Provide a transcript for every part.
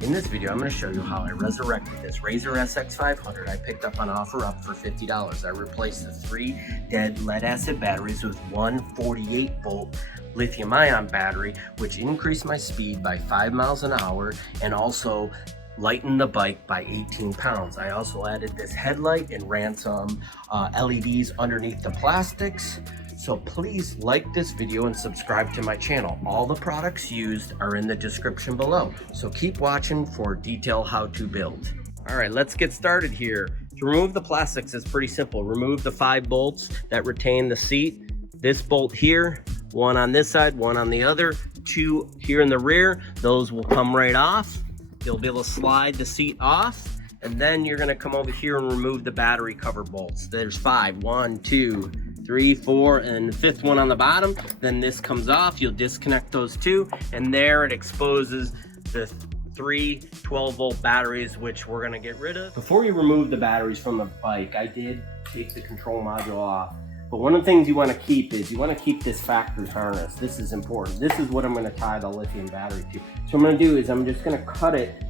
In this video, I'm going to show you how I resurrected this Razor SX500 I picked up on OfferUp for $50. I replaced the 3 dead lead-acid batteries with one 48-volt lithium-ion battery, which increased my speed by 5 miles an hour and also lightened the bike by 18 pounds. I also added this headlight and ran some LEDs underneath the plastics. So please like this video and subscribe to my channel. All the products used are in the description below. So keep watching for detailed how to build. All right, let's get started here. To remove the plastics is pretty simple. Remove the 5 bolts that retain the seat. This bolt here, one on this side, one on the other, 2 here in the rear. Those will come right off. You'll be able to slide the seat off. And then you're gonna come over here and remove the battery cover bolts. There's 5, 1, 2, 3, 4, and the 5th one on the bottom. Then this comes off, you'll disconnect those 2, and there it exposes the 3 12-volt batteries, which we're gonna get rid of. Before you remove the batteries from the bike, I did take the control module off. But one of the things you wanna keep is, you wanna keep this factory harness. This is important. This is what I'm gonna tie the lithium battery to. So what I'm gonna do is, I'm just gonna cut it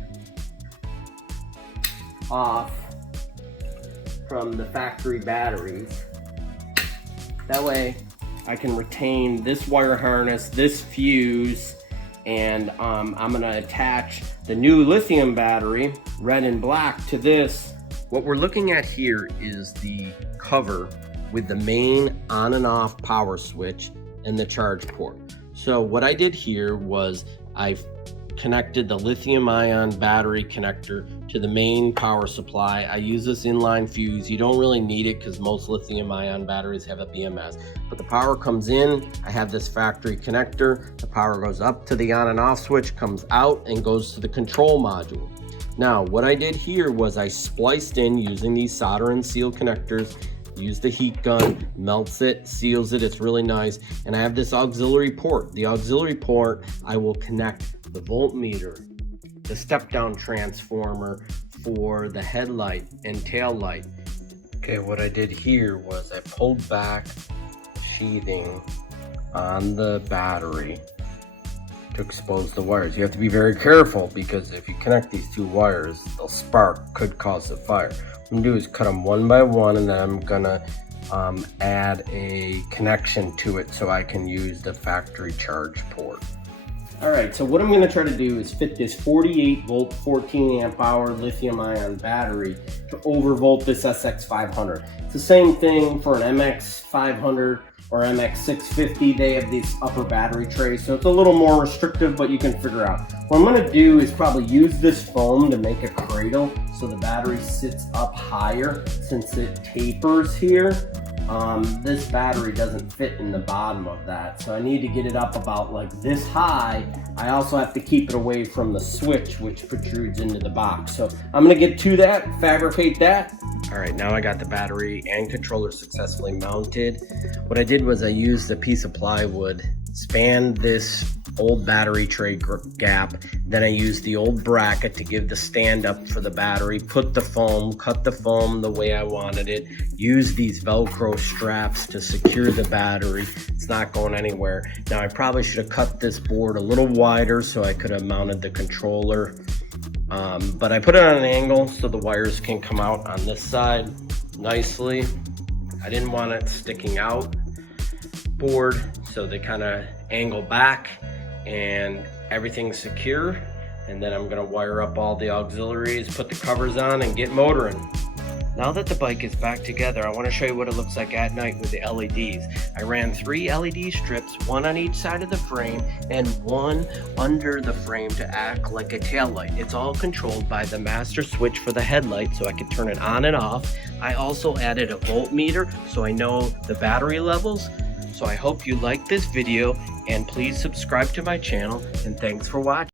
off from the factory batteries. That way I can retain this wire harness, this fuse, and I'm gonna attach the new lithium battery, red and black, to this. What we're looking at here is the cover with the main on and off power switch and the charge port. So what I did here was I connected the lithium ion battery connector to the main power supply. I use this inline fuse. You don't really need it because most lithium ion batteries have a BMS, but the power comes in. I have this factory connector. The power goes up to the on and off switch, comes out and goes to the control module. Now what I did here was I spliced in using these solder and seal connectors. Use the heat gun, melts it, seals it, it's really nice. And I have this auxiliary port. The auxiliary port, I will connect the voltmeter, the step down transformer for the headlight and tail light. Okay, what I did here was I pulled back sheathing on the battery to expose the wires. You have to be very careful because if you connect these 2 wires, they'll spark, could cause a fire. What I'm gonna do is cut them one by one, and then I'm gonna add a connection to it so I can use the factory charge port. All right, so what I'm gonna try to do is fit this 48-volt, 14-amp-hour lithium-ion battery to overvolt this SX500. It's the same thing for an MX500 or MX650. They have these upper battery trays, so it's a little more restrictive, but you can figure out. What I'm gonna do is probably use this foam to make a cradle so the battery sits up higher. Since it tapers here, this battery doesn't fit in the bottom of that, so I need to get it up about like this high. I also have to keep it away from the switch, which protrudes into the box. So I'm gonna get to that, fabricate that. All right, now I got the battery and controller successfully mounted. What I did was I used a piece of plywood, spanned this old battery tray gap, then I used the old bracket to give the stand up for the battery, put the foam, cut the foam the way I wanted it, used these Velcro straps to secure the battery. It's not going anywhere. Now I probably should have cut this board a little wider so I could have mounted the controller, but I put it on an angle so the wires can come out on this side nicely. I didn't want it sticking out board, so they kind of angle back and everything's secure. And then I'm gonna wire up all the auxiliaries, put the covers on, and get motoring. Now that the bike is back together, I want to show you what it looks like at night with the LEDs. I ran 3 LED strips, 1 on each side of the frame and 1 under the frame to act like a tail light. It's all controlled by the master switch for the headlight, so I can turn it on and off. I also added a voltmeter so I know the battery levels. So I hope you like this video, and please subscribe to my channel, and thanks for watching.